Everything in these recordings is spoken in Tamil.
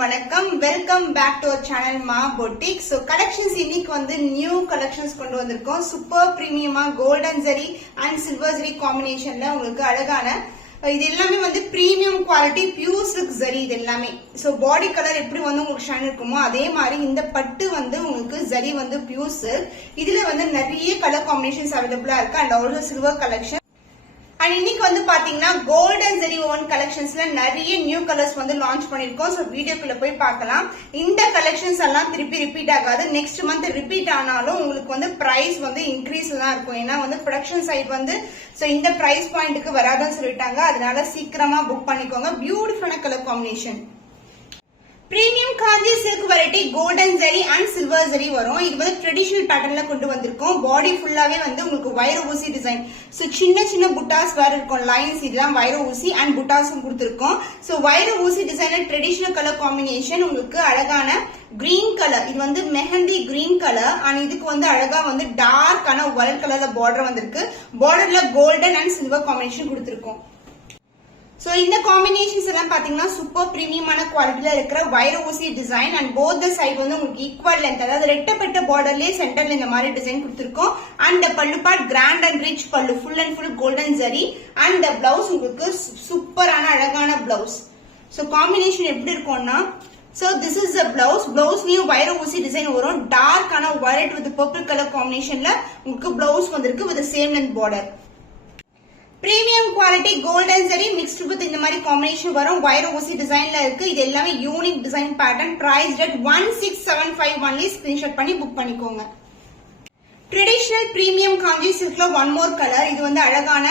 வணக்கம் welcome back to our channel Maa boutique. So collections இன்னைக்கு வந்து நியூ கலெக்ஷன்ஸ் கொண்டு வந்திருக்கோம். சூப்பர் பிரீமியமா golden zari and silver zari காம்பினேஷன்ல உங்களுக்கு அழகான இது எல்லாமே வந்து premium quality pure silk zari. இது எல்லாமே ஸோ பாடி கலர் எப்படி வந்து உங்களுக்கு ஷைன் இருக்குமோ அதே மாதிரி இந்த பட்டு வந்து உங்களுக்கு ஜரி வந்து பியூர் சில்க். இதுல வந்து நிறைய கலர் காம்பினேஷன்ஸ் அவைலபிளா இருக்கு and also silver collection. And இன்னைக்கு வந்து பாத்தீங்கன்னா கோல்டன் ஜரி ஓவன் கலெக்ஷன்ஸ்ல நிறைய நியூ கலர்ஸ் வந்து லான்ச் பண்ணிருக்கோம். ஸோ வீடியோக்குள்ள போய் பார்க்கலாம். இந்த கலெக்ஷன்ஸ் எல்லாம் திருப்பி ரிப்பீட் ஆகாது. நெக்ஸ்ட் மந்த் ரிப்பீட் ஆனாலும் உங்களுக்கு வந்து பிரைஸ் வந்து இன்க்ரீஸ் தான் இருக்கும். ஏன்னா வந்து ப்ரொடக்ஷன் சைட் வந்து ஸோ இந்த பிரைஸ் பாயிண்ட்டுக்கு வராதுன்னு சொல்லிட்டாங்க. அதனால சீக்கிரமா புக் பண்ணிக்கோங்க. பியூட்டிஃபுல்லான colour combination. Premium Kanchi silk variety golden zari and silver zari வரும். இது வந்து ட்ரெடிஷனல் பேட்டர்ன்ல கொண்டு வந்திருக்கோம். பாடி ஃபுல்லாவே வந்து உங்களுக்கு வைர ஊசி டிசைன். ஸோ சின்ன சின்ன புட்டாஸ் வேற இருக்கும், லைன்ஸ். இதெல்லாம் வைர ஊசி அண்ட் புட்டாஸும் கொடுத்துருக்கோம். ஸோ வைர ஊசி டிசைன் ட்ரெடிஷனல் கலர் காம்பினேஷன். உங்களுக்கு அழகான கிரீன் கலர், இது வந்து மெஹந்தி கிரீன் கலர் அண்ட் இதுக்கு வந்து அழகா வந்து டார்க்கான ஒயிட் கலர்ல பார்டர் வந்திருக்கு. பார்டர்ல கோல்டன் அண்ட் சில்வர் காம்பினேஷன் கொடுத்துருக்கோம். சோ இந்த காம்பினேஷன்ஸ் எல்லாம் பாத்தீங்கன்னா சூப்பர் பிரீமியமான குவாலிட்டில இருக்கிற வைர ஊசி design and both the side வந்து உங்களுக்கு ஈக்குவல் லென்த், அதாவது ரெட்டப்பட்ட பார்டர்லயே சென்டர்ல இந்த மாதிரி டிசைன் கொடுத்திருக்கோம். And pallu part grand and rich பல்லு, full and full golden zari and blouse உங்களுக்கு சூப்பரான அழகான பிளவுஸ். சோ காம்பினேஷன் எப்படி இருக்கும்னா So this is the blouse. Blouseலயும் வைர ஊசி டிசைன் வரும். டார்க்கான வயலட் வித் பர்பிள் கலர் காம்பினேஷன்ல உங்களுக்கு பிளவுஸ் வந்திருக்கு with same length border. Premium quality golden zari mixed with இந்த மாதிரி காம்பினேஷன் வரும். வைர ஊசி டிசைன்ல இருக்கு. இது எல்லாமே unique design pattern. Price rate 1675 only. Screenshot பண்ணி புக் பண்ணிக்கோங்க. ட்ரெடிஷனல் பிரீமியம் காஞ்சி சில்க்ல ஒன் மோர் கலர். இது வந்து அழகான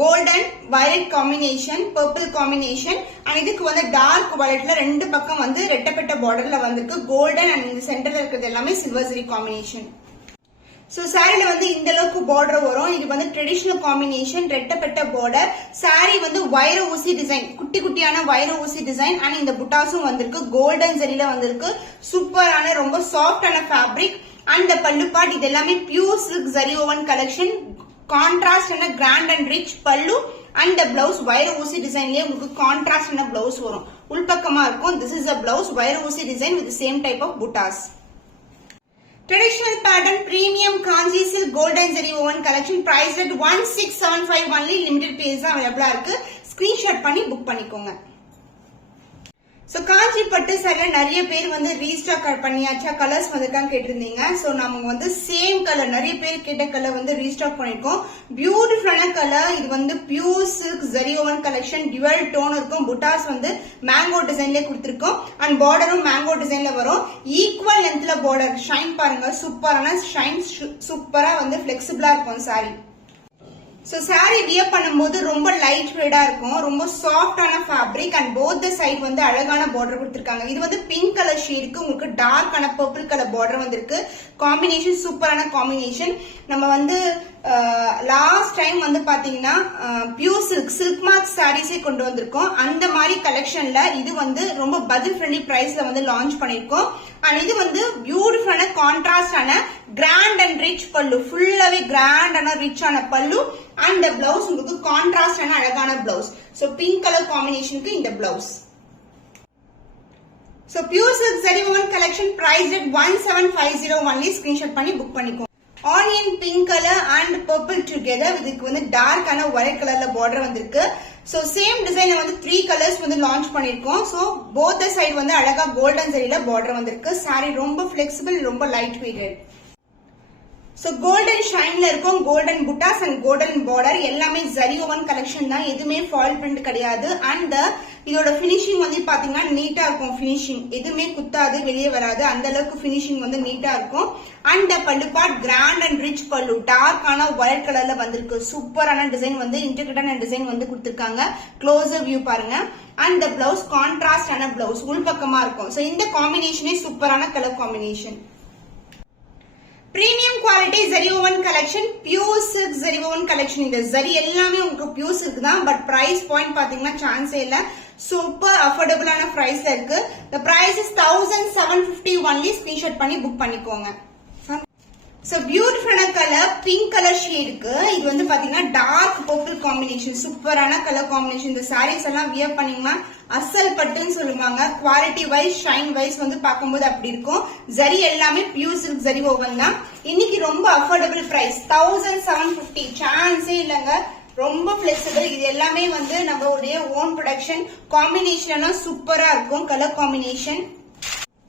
golden violet combination, purple combination and இதுக்கு வந்து டார்க் வயலட்ல ரெண்டு பக்கம் வந்து ரெட்டப்பட்ட பார்டர்ல வந்திருக்கு. கோல்டன் அண்ட் இந்த சென்டர்ல இருக்கிறது எல்லாமே சில்வர் ஜரி காம்பினேஷன். சோ சாரில வந்து இந்த அளவுக்கு பார்டர் வரும். இது வந்து ட்ரெடிஷனல் காம்பினேஷன், ரெட்டப்பட்ட பார்டர். சாரி வந்து வைர ஊசி டிசைன், குட்டி குட்டியான வைர ஊசி டிசைன் அண்ட் இந்த புட்டாஸும் வந்திருக்கு. கோல்டன் ஜரியில வந்திருக்கு. சூப்பரான ரொம்ப சாஃப்டான ஃபேப்ரிக் அண்ட் பல்லு பார்ட் இது எல்லாமே pure silk zari woven collection. Contrast grand and rich pallu and blouse வைர ஊசி டிசைன்லயே உங்களுக்கு கான்ட்ராஸ்ட் பிளவுஸ் வரும். உள்பக்கமா இருக்கும். திஸ் இஸ் அ பிளவுஸ் வைர ஊசி design with same type of buttas. Traditional pattern premium kanji silk golden zari woven collection. Price at 1675 only. Limited pieces available இருக்கு. ஸ்கிரீன்ஷாட் பண்ணி புக் பண்ணிக்கோங்க. சோ காஞ்சி பட்டு சாரில நிறைய பேர் வந்து ரீஸ்டாக் பண்ணியாச்சா, கலர்ஸ் வந்திருக்கான்னு கேட்டிருந்தீங்க. சோ நம்ம வந்து சேம் கலர், நிறைய பேர் கேட்ட கலர் வந்து ரீஸ்டாக் பண்ணிருக்கோம். பியூட்டிஃபுல்லான கலர். இது வந்து pure silk zari woven collection. Dual tone இருக்கும். புட்டாஸ் வந்து மேங்கோ டிசைன்ல கொடுத்திருக்கோம் அண்ட் பார்டரும் மேங்கோ டிசைன்ல வரும். Equal லென்த்ல border. ஷைன் பாருங்க, சூப்பரான ஷைன், சூப்பரா வந்து பிளெக்சிபிளா இருக்கும் சாரி. சோ சாரி வியர் பண்ணும்போது ரொம்ப லைட் வெயிட்டா இருக்கும். ரொம்ப சாஃப்டான fabric and both the side வந்து அழகான பார்டர் கொடுத்திருக்காங்க. இது வந்து பிங்க் கலர் ஷேடுக்கு உங்களுக்கு டார்க்கான பர்பிள் கலர் பார்டர் வந்திருக்கு. காம்பினேஷன் சூப்பரான காம்பினேஷன். நம்ம வந்து லாஸ்ட் டைம் வந்து பாத்தீங்கன்னா பியூர் சில்க் சில்க் மார்க் சாரீஸே கொண்டு வந்திருக்கோம். அந்த மாதிரி கலெக்ஷன்ல இது வந்து ரொம்ப பட்ஜெட் ஃப்ரெண்ட்லி பிரைஸ்ல வந்து லான்ச் பண்ணிருக்கோம். அண்ட் இது வந்து பியூட்டிஃபுல்லான கான்ட்ராஸ்டான கிராண்ட் அண்ட் ரிச் பல்லு, ஃபுல்லாவே கிராண்டான ரிச்சான பல்லு அண்ட் பிளவுஸ் உங்களுக்கு கான்ட்ராஸ்டான அழகான பிளவுஸ். சோ பிங்க் கலர் காம்பினேஷனுக்கு இந்த blouse. So pure silk zari woven collection. Price rate 1750 only. Screenshot பண்ணி புக் பண்ணிக்கோங்க. Onion pink colour and purple together. இதுக்கு வந்து டார்க்கான ஒயிட் கலர்ல பார்டர் வந்திருக்கு. சோ சேம் டிசைன்ல வந்து 3 கலர்ஸ் வந்து லான்ச் பண்ணிருக்கோம். சோ போத் சைடு வந்து அழகா கோல்டன் ஜரியில பார்டர் வந்திருக்கு. சாரி ரொம்ப பிளெக்சிபிள், ரொம்ப லைட் வெயிட்டட். சோ கோல்டன் ஷைன்ல இருக்கும். Golden buttas and golden border எல்லாமே ஜரி ஓவன் கலெக்ஷன் தான். எதுவுமே ஃபால் பிரிண்ட் கிடையாது. அண்ட் இதோட பினிஷிங் வந்து பாத்தீங்கன்னா நீட்டா இருக்கும். பினிஷிங் எதுவுமே குத்தாது, வெளியே வராது. அந்த அளவுக்கு பினிஷிங் வந்து நீட்டா இருக்கும். And pallu part grand and rich பல்லு, டார்க்கான ஒயிட் கலர்ல வந்திருக்கு. சூப்பரான டிசைன் வந்து இன்டெகிரேட்டான டிசைன் வந்து கொடுத்திருக்காங்க. க்ளோஸர் வியூ பாருங்க. அண்ட் பிளவுஸ் கான்ட்ராஸ்டான பிளவுஸ் உள்பக்கமா இருக்கும். சோ இந்த காம்பினேஷனே சூப்பரான colour combination. Premium quality zari woven collection, pure silk zari woven collection. இந்த ஜரி எல்லாமே உங்களுக்கு பியூர் சில்க் தான். பட் பிரைஸ் பாயிண்ட் பாத்தீங்கன்னா சான்ஸே இல்ல. சூப்பர் அஃபோர்டபுளான பிரைஸ்ல இருக்கு. The price is 1750 only. Screenshot பண்ணி புக் பண்ணிக்கோங்க. சோ பியூட்டிஃபுல்லான கலர் பிங்க் கலர் ஷேடுக்கு இது வந்து பாத்தீங்கன்னா டார்க் பர்பிள் காம்பினேஷன். சூப்பரான கலர் காம்பினேஷன். இந்த சாரீஸ் எல்லாம் வியர் பண்ணீங்கன்னா அசல் பட்டுன்னு சொல்லுவாங்க. குவாலிட்டி வைஸ் ஷைன் வைஸ் வந்து பார்க்கும்போது அப்படி இருக்கும். ஜரி எல்லாமே பியூர் சில்க் ஜரி ஓவன் தான். இன்னைக்கு ரொம்ப அஃபோர்டபுள் பிரைஸ் 1750. சான்ஸே இல்லைங்க. ரொம்ப பிளெக்சிபிள். இது எல்லாமே வந்து நம்மளுடைய ஓன் ப்ரொடக்ஷன். காம்பினேஷன் சூப்பரா இருக்கும். Colour combination.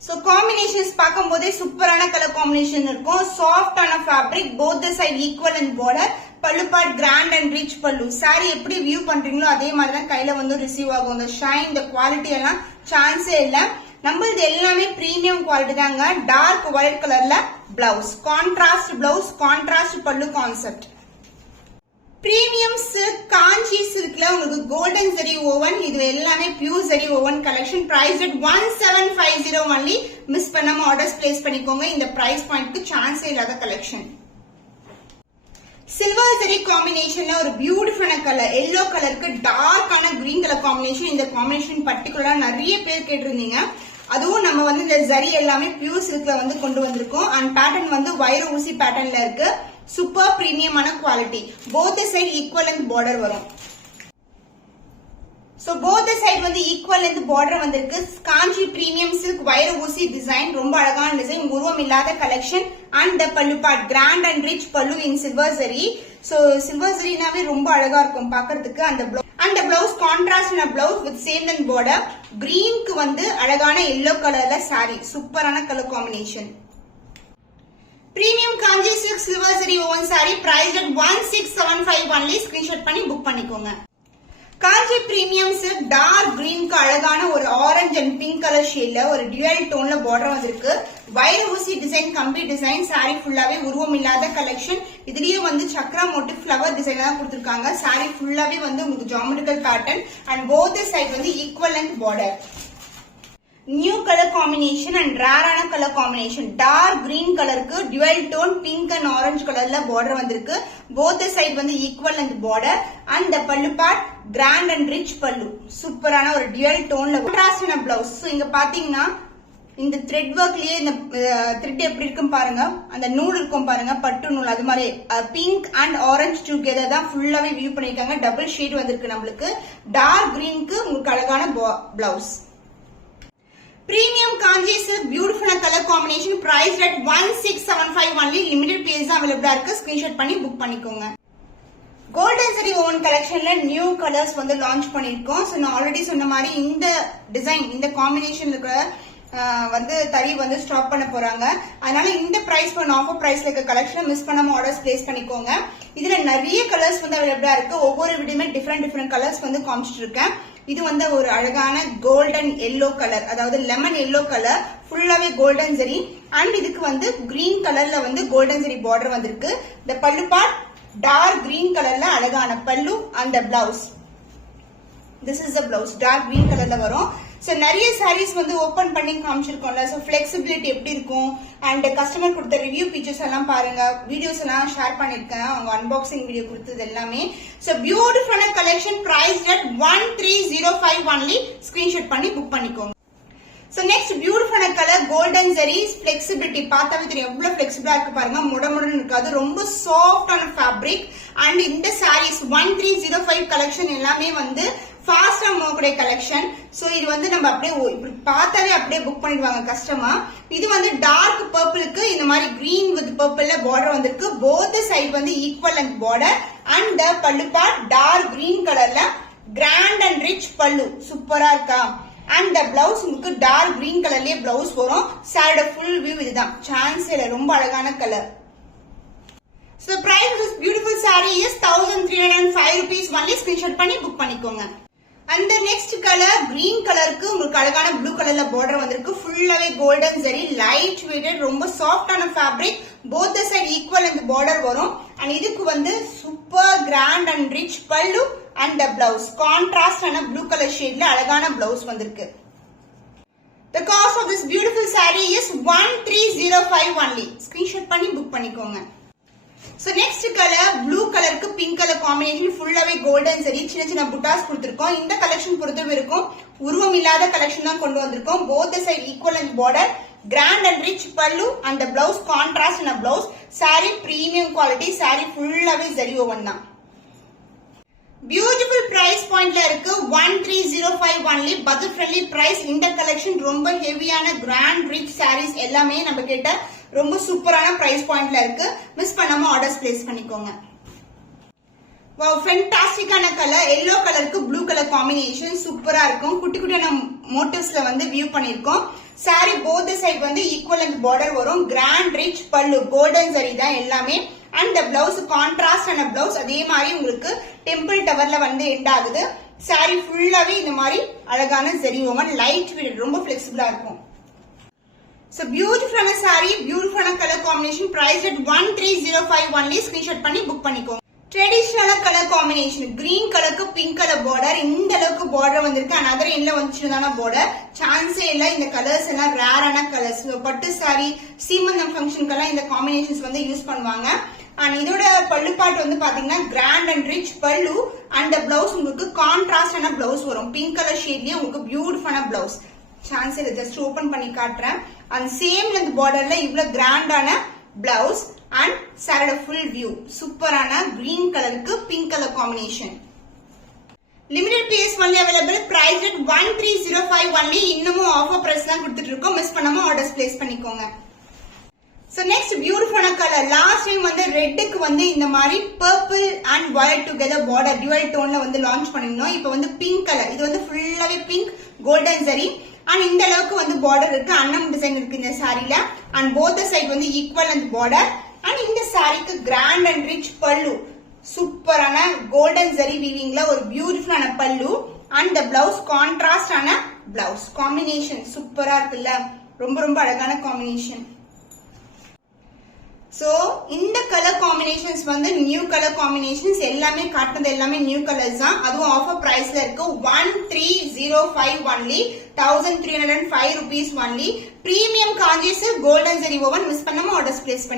சோ காம்பினேஷன்ஸ் பார்க்கும்போதே சூப்பரான கலர் காம்பினேஷன் இருக்கும். சாஃப்டான fabric, both the side equal and border. பல்லு பார்ட் கிராண்ட் அண்ட் ரிச் பல்லு. சாரி எப்படி வியூ பண்றீங்களோ அதே மாதிரி தான் கையில வந்து ரிசீவ் ஆகும். இந்த ஷைன், இந்த குவாலிட்டி எல்லாம் சான்ஸே இல்ல. நம்மளது எல்லாமே பிரீமியம் குவாலிட்டி தாங்க. டார்க் ஒயிட் கலர்ல blouse, contrast blouse, contrast pallu concept. Premium silk Kanchi சில்க்ல உங்களுக்கு கோல்டன் ஜரி ஓவன். இது எல்லாமே pure zari woven collection. Price at 1750 only. Miss பண்ணாம ஆர்டர்ஸ் பிளேஸ் பண்ணிக்கோங்க. இந்த பிரைஸ் பாயிண்ட்க்கு சான்ஸே இல்லாத கலெக்ஷன். சில்வர் ஜரி காம்பினேஷன்ல ஒரு பியூட்டிஃபுல்லான கலர். எல்லோ கலருக்கு டார்க்கான கிரீன் கலர் காம்பினேஷன். இந்த காம்பினேஷன் பர்டிகுலரா நிறைய பேர் கேட்டிருந்தீங்க. அதுவும் நம்ம வந்து இந்த ஜரி எல்லாமே பியூர் சில்க்ல வந்து கொண்டு வந்திருக்கோம். அண்ட் பேட்டர்ன் வந்து வைர ஊசி பேட்டர்ன்ல இருக்கு. சூப்பர் பிரீமியமான quality. Both side equal length border வரும். சோ போத் சைடு வந்து ஈக்குவல் லென்த் பார்டர் வந்திருக்கு. காஞ்சி பிரீமியம் சில்க் வைர ஊசி டிசைன். ரொம்ப அழகான டிசைன். உருவம் இல்லாத collection. And pallu part grand and rich pallu in silver zari. So silver ஜரினாவே ரொம்ப அழகா இருக்கும் பாக்குறதுக்கு. அந்த blouse contrast blouse with same length border. கிரீனுக்கு வந்து அழகான எல்லோ கலர்ல சாரி. சூப்பரான colour combination. Premium Kanchi silk silver zari woven sari. Price at 1675 only. Screenshot பண்ணி புக் பண்ணிக்கோங்க. காஞ்சி பிரீமியம் சில்க் டார்க் கிரீனுக்கு அழகான ஒரு ஆரஞ்சு அண்ட் பிங்க் கலர் ஷேட்ல ஒரு டியூவல் டோன்ல பார்டர் வந்திருக்கு. வைர ஊசி டிசைன், கம்பி டிசைன். சாரி ஃபுல்லாவே உருவம் இல்லாத கலெக்ஷன். இதுலயும் வந்து சக்ரா மோட்டிவ் ஃபிளவர் டிசைன் தான் கொடுத்திருக்காங்க. சாரி ஃபுல்லாவே வந்து உங்களுக்கு geometrical pattern. And both side வந்து equal length border. New colour combination and ரேரான கலர் காம்பினேஷன். டார்க் கிரீன் கலருக்கு dual tone pink and orange கலர்ல பார்டர் வந்திருக்கு. போத் சைடு வந்து equal length border. And pallu part grand and rich pallu. சூப்பரான ஒரு டியூவல் டோன்ல கான்ட்ராஸ்டான பிளவுஸ். இங்க பாத்தீங்கன்னா இந்த த்ரெட் ஒர்க்லயே இந்த த்ரெட் எப்படி இருக்கும் பாருங்க. அந்த நூல் இருக்கும் பாருங்க, பட்டு நூல். அது மாதிரி பிங்க் அண்ட் ஆரஞ்சு டுகெதர் தான் ஃபுல்லாவே வியூ பண்ணிருக்காங்க. டபுள் ஷேட் வந்திருக்கு நம்மளுக்கு. டார்க் கிரீனுக்கு உங்களுக்கு அழகான blouse. Premium Kanchi silk beautiful colour combination. Price at 1675 only. Limited piece தான் அவைலபிளா இருக்கு. ஸ்கிரீன்ஷாட் பண்ணி புக் பண்ணிக்கோங்க. கோல்டன் ஜரி ஓவன் கலெக்ஷன்ல நியூ கலர்ஸ் வந்து லான்ச் பண்ணிருக்கோம். சோ நான் ஆல்ரெடி சொன்ன மாதிரி இந்த டிசைன், இந்த காம்பினேஷன் இருக்கிற வந்து தறி வந்து ஸ்டாப் பண்ண போறாங்க. அதனால இந்த பிரைஸ் பண்ண ஆஃபர் பிரைஸ்ல இருக்க கலெக்ஷன் மிஸ் பண்ணாம ஆர்டர்ஸ் பிளேஸ் பண்ணிக்கோங்க. இதுல நிறைய கலர்ஸ் வந்து அவைலபிளா இருக்கு. ஒவ்வொரு வீடியோமே டிஃப்ரெண்ட் கலர்ஸ் வந்து காமிச்சிட்டு இருக்கேன். இது வந்து ஒரு அழகான கோல்டன் எல்லோ கலர், அதாவது லெமன் எல்லோ கலர். ஃபுல்லாவே கோல்டன் ஜரி. அண்ட் இதுக்கு வந்து கிரீன் கலர்ல வந்து கோல்டன் ஜரி பார்டர் வந்திருக்கு. இந்த பல்லு பார்ட் டார்க் கிரீன் கலர்ல அழகான பல்லு. அந்த blouse, this is the blouse, dark green கலர்ல வரும். சோ நிறைய சாரீஸ் வந்து ஓபன் பண்ணி காமிச்சிருக்கோம்ல. சோ பிளெக்சிபிலிட்டி எப்படி இருக்கும் அண்ட் கஸ்டமர் கொடுத்த ரிவ்யூ பிக்சர்ஸ் எல்லாம் பாருங்க. வீடியோஸ் எல்லாம் ஷேர் பண்ணிருக்கேன். அவங்க அன்பாக்சிங் வீடியோ கொடுத்தது எல்லாமே. சோ பியூட்டிஃபுல்லான collection. Price at 1305 only. Screenshot பண்ணி புக் பண்ணிக்கோங்க. சோ நெக்ஸ்ட் பியூட்டிஃபுல்லான கலர் கோல்டன் ஜரி. பிளெக்சிபிலிட்டி பார்த்தாவே தெரியும் எவ்வளவு பிளெக்சிபிளா இருக்கு பாருங்க. முடமுடன் இருக்காது. ரொம்ப சாஃப்டான ஃபேப்ரிக். அண்ட் இந்த சாரீஸ் 1305 கலெக்ஷன் எல்லாமே வந்து ஃபாஸ்டா மூவக்கூடிய கலெக்ஷன். சோ இது வந்து நம்ம அப்படியே இப்படி பார்த்தாலே அப்படியே புக் பண்ணிடுவாங்க கஸ்டமர். இது வந்து டார்க் பர்பிளுக்கு இந்த மாதிரி கிரீன் வித் பர்பிள்ல பார்டர் வந்திருக்கு. போத் சைடு வந்து equal length border. And pallu part dark green கலர்ல கிராண்ட் அண்ட் ரிச் பல்லு. சூப்பரா இருக்கா? அண்ட் பிளவுஸ் உங்களுக்கு டார்க் கிரீன் கலர்லயே பிளவுஸ் வரும். சாரியோட ஃபுல் வியூ இதுதான். சான்ஸ் இல்ல, ரொம்ப அழகான colour. So the price of this beautiful saree is 1305 rupees only. Screenshot பண்ணி புக் பண்ணிக்கோங்க. அந்த நெக்ஸ்ட் கலர் கிரீன் கலருக்கு உங்களுக்கு அழகான ப்ளூ கலர்ல பார்டர் வந்திருக்கு. ஃபுல்லாவே கோல்டன் ஜரி, லைட் வெயிட்டட், ரொம்ப சாஃப்டான fabric. Both the side equal அந்த பார்டர் வரும். அண்ட் இதுக்கு வந்து super grand and rich pallu. And blouse contrast ஆன ப்ளூ கலர் ஷேட்ல அழகான பிளவுஸ் வந்திருக்கு. The cost of this beautiful saree is 1305 only. Screenshot பண்ணி புக் பண்ணிக்கோங்க. So next color blue கலருக்கு pink கலர் காம்பினேஷன். ஃபுல்லாவே கோல்டன் சரி, சின்ன சின்ன புட்டாஸ் கொடுத்திருக்கோம். இந்த கலெக்ஷன் பொறுத்தவரை இருக்கும் உருவம் இல்லாத கலெக்ஷன் தான் கொண்டு வந்திருக்கோம். both the side equal and border grand and rich pallu and the blouse contrast in a blouse. Saree premium quality, saree full-ஆவே zari woven தான். Beautiful price point la irukku 1305 only, budget friendly price. இந்த collection ரொம்ப ஹெவியான grand rich sarees எல்லாமே நம்ம கிட்ட ரொம்ப சூப்பரான price point la இருக்கு. மிஸ் பண்ணாம orders place பண்ணிக்கோங்க. Wow, fantastic ஆன color, yellow color க்கு blue color combination சூப்பரா இருக்கும். குட்டி குட்டியான motifsல வந்து view பண்ணிருக்கோம். saree both the side வந்து equal length border வரும். grand rich pallu, golden zari தான் எல்லாமே. and the blouse contrast and blouse அதே மாதிரி உங்களுக்கு டெம்பிள் டவர்ல வந்து எண்ட் ஆகுது. saree ஃபுல்லாவே இந்த மாதிரி அழகான zari woven, light weight, ரொம்ப flexible இருக்கும். so beautiful ஆன saree, beautiful ஆன color combination, priced at 1305 only. screenshot பண்ணி book பண்ணிக்கோங்க. ட்ரெடிஷனல் கலர் காம்பினேஷன், கிரீன் கலருக்கு பிங்க் கலர் பார்டர், இந்த அளவுக்கு பார்டர் வந்திருக்கு. அனதர் எண்ட்ல வந்து சின்னதான பார்டர், சான்ஸே இல்ல. இந்த கலர்ஸ் எல்லாம் ரேரான கலர்ஸ். பட்டு சாரி, சீமந்தம் ஃபங்க்ஷனுக்கெல்லாம் இந்த காம்பினேஷன்ஸ் வந்து யூஸ் பண்ணுவாங்க. அண்ட் இதோட பல்லு பாட்டு வந்து பாத்தீங்கன்னா grand and rich pallu. And blouse உங்களுக்கு கான்ட்ராஸ்டான பிளவுஸ் வரும். பிங்க் கலர் ஷேட்லயே உங்களுக்கு பியூட்டிஃபுல்லான பிளவுஸ். சான்ஸே இல்ல, ஜஸ்ட் ஓபன் பண்ணி காட்டுறேன். அண்ட் சேம் லென்த் பார்டர்ல இவ்வளவு கிராண்டான blouse and saree full view. சூப்பரான green கலருக்கு pink color combination. limited piece only available, priced at 1305 only. இன்னமும் offer price தான் கொடுத்துட்டு இருக்கோம். மிஸ் பண்ணாம orders place பண்ணிக்கோங்க. so next beautiful color, last time வந்து ரெட்டுக்கு வந்து இந்த மாதிரி purple and violet together border dual tone ல வந்து launch பண்ணிருந்தோம். இப்போ வந்து pink color, இது வந்து ஃபுல்லாவே pink golden zari. and இந்த அளவுக்கு வந்து border இருக்கு. அன்னம் டிசைன் இருக்கு இந்த சாரில. and both the side வந்து equal length border. and இந்த சாரிக்கு grand and rich பல்லு, சூப்பரான கோல்டன் ஜரி வீவிங்ல ஒரு பியூட்டிஃபுல்லான பல்லு. and the blouse contrast ஆன blouse combination சூப்பரா இருக்குல்ல, ரொம்ப ரொம்ப அழகான காம்பினேஷன். சோ இந்த கலர் காம்பினேஷன்ஸ் வந்து நியூ கலர் காம்பினேஷன்ஸ், எல்லாமே காட்டுறது எல்லாமே நியூ கலர்ஸ் தான். அதுவும் ஆஃபர் பிரைஸ்ல இருக்கு. 1305 only, 1305 rupees only. Premium Kanchi silk golden zari woven. Miss பண்ணாம ஆர்டர்ஸ் பிளேஸ் பண்ணி